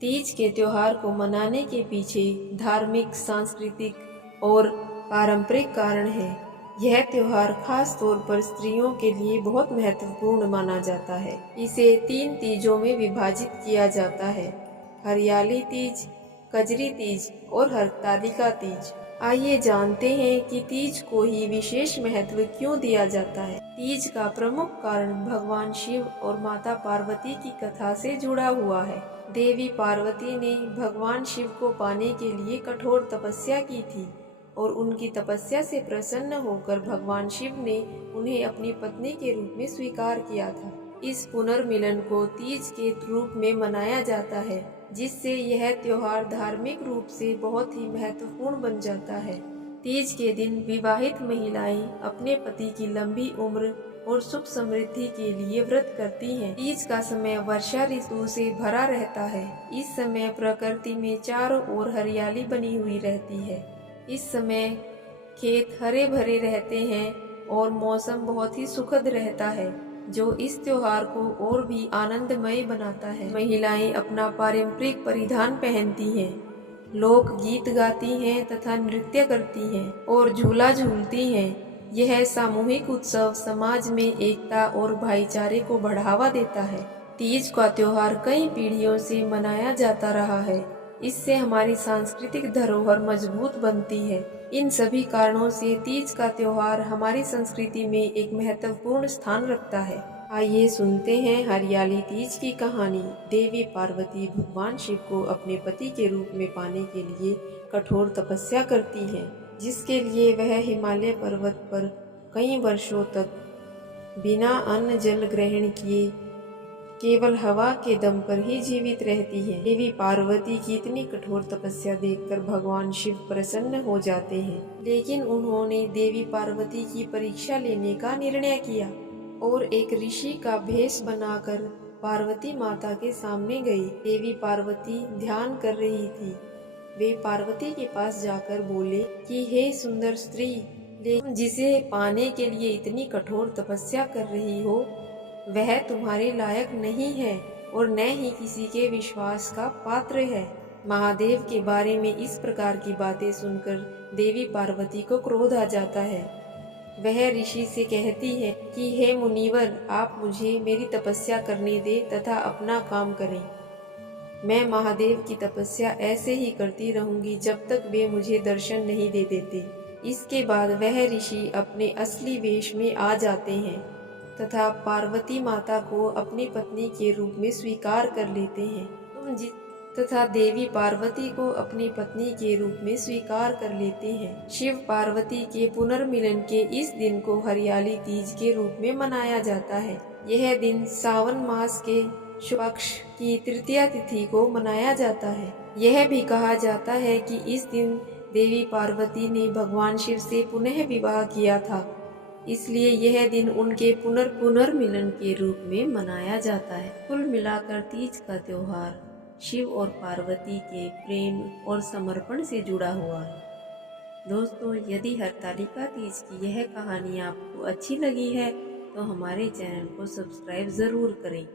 तीज के त्योहार को मनाने के पीछे धार्मिक, सांस्कृतिक और पारंपरिक कारण है। यह त्योहार खास तौर पर स्त्रियों के लिए बहुत महत्वपूर्ण माना जाता है। इसे 3 तीजों में विभाजित किया जाता है: हरियाली तीज, कजरी तीज और हरतालिका तीज। आइए जानते हैं कि तीज को ही विशेष महत्व क्यों दिया जाता है। तीज का प्रमुख कारण भगवान शिव और माता पार्वती की कथा से जुड़ा हुआ है। देवी पार्वती ने भगवान शिव को पाने के लिए कठोर तपस्या की थी और उनकी तपस्या से प्रसन्न होकर भगवान शिव ने उन्हें अपनी पत्नी के रूप में स्वीकार किया था। इस पुनर्मिलन को तीज के रूप में मनाया जाता है, जिससे यह त्योहार धार्मिक रूप से बहुत ही महत्वपूर्ण बन जाता है। तीज के दिन विवाहित महिलाएं अपने पति की लंबी उम्र और सुख समृद्धि के लिए व्रत करती हैं। तीज का समय वर्षा ऋतु से भरा रहता है। इस समय प्रकृति में चारों ओर हरियाली बनी हुई रहती है। इस समय खेत हरे भरे रहते हैं और मौसम बहुत ही सुखद रहता है, जो इस त्योहार को और भी आनंदमय बनाता है। महिलाएं अपना पारंपरिक परिधान पहनती हैं, लोक गीत गाती हैं तथा नृत्य करती हैं और झूला झूलती हैं। यह सामूहिक उत्सव समाज में एकता और भाईचारे को बढ़ावा देता है। तीज का त्योहार कई पीढ़ियों से मनाया जाता रहा है। इससे हमारी सांस्कृतिक धरोहर मजबूत बनती है। इन सभी कारणों से तीज का त्योहार हमारी संस्कृति में एक महत्वपूर्ण स्थान रखता है। आइए सुनते हैं हरियाली तीज की कहानी। देवी पार्वती भगवान शिव को अपने पति के रूप में पाने के लिए कठोर तपस्या करती हैं, जिसके लिए वह हिमालय पर्वत पर कई वर्षों तक बिना अन्न जल ग्रहण किए केवल हवा के दम पर ही जीवित रहती है। देवी पार्वती की इतनी कठोर तपस्या देखकर भगवान शिव प्रसन्न हो जाते हैं, लेकिन उन्होंने देवी पार्वती की परीक्षा लेने का निर्णय किया और एक ऋषि का भेष बनाकर पार्वती माता के सामने गई। देवी पार्वती ध्यान कर रही थी। वे पार्वती के पास जाकर बोले कि हे सुंदर स्त्री, लेकिन जिसे पाने के लिए इतनी कठोर तपस्या कर रही हो, वह तुम्हारे लायक नहीं है और न ही किसी के विश्वास का पात्र है। महादेव के बारे में इस प्रकार की बातें सुनकर देवी पार्वती को क्रोध आ जाता है। वह ऋषि से कहती है कि हे मुनिवर, आप मुझे मेरी तपस्या करने दे तथा अपना काम करें। मैं महादेव की तपस्या ऐसे ही करती रहूंगी जब तक वे मुझे दर्शन नहीं दे देते। इसके बाद वह ऋषि अपने असली वेश में आ जाते हैं तथा पार्वती माता को अपनी पत्नी के रूप में स्वीकार कर लेते हैं। तथा देवी पार्वती को अपनी पत्नी के रूप में स्वीकार कर लेते हैं। शिव पार्वती के पुनर्मिलन के इस दिन को हरियाली तीज के रूप में मनाया जाता है। यह दिन सावन मास के शुक्ल पक्ष की तृतीया तिथि को मनाया जाता है। यह भी कहा जाता है कि इस दिन देवी पार्वती ने भगवान शिव से पुनः विवाह किया था, इसलिए यह दिन उनके पुनर्मिलन के रूप में मनाया जाता है। कुल मिलाकर तीज का त्योहार शिव और पार्वती के प्रेम और समर्पण से जुड़ा हुआ है। दोस्तों, यदि हरतालिका तीज की यह कहानी आपको अच्छी लगी है तो हमारे चैनल को सब्सक्राइब जरूर करें।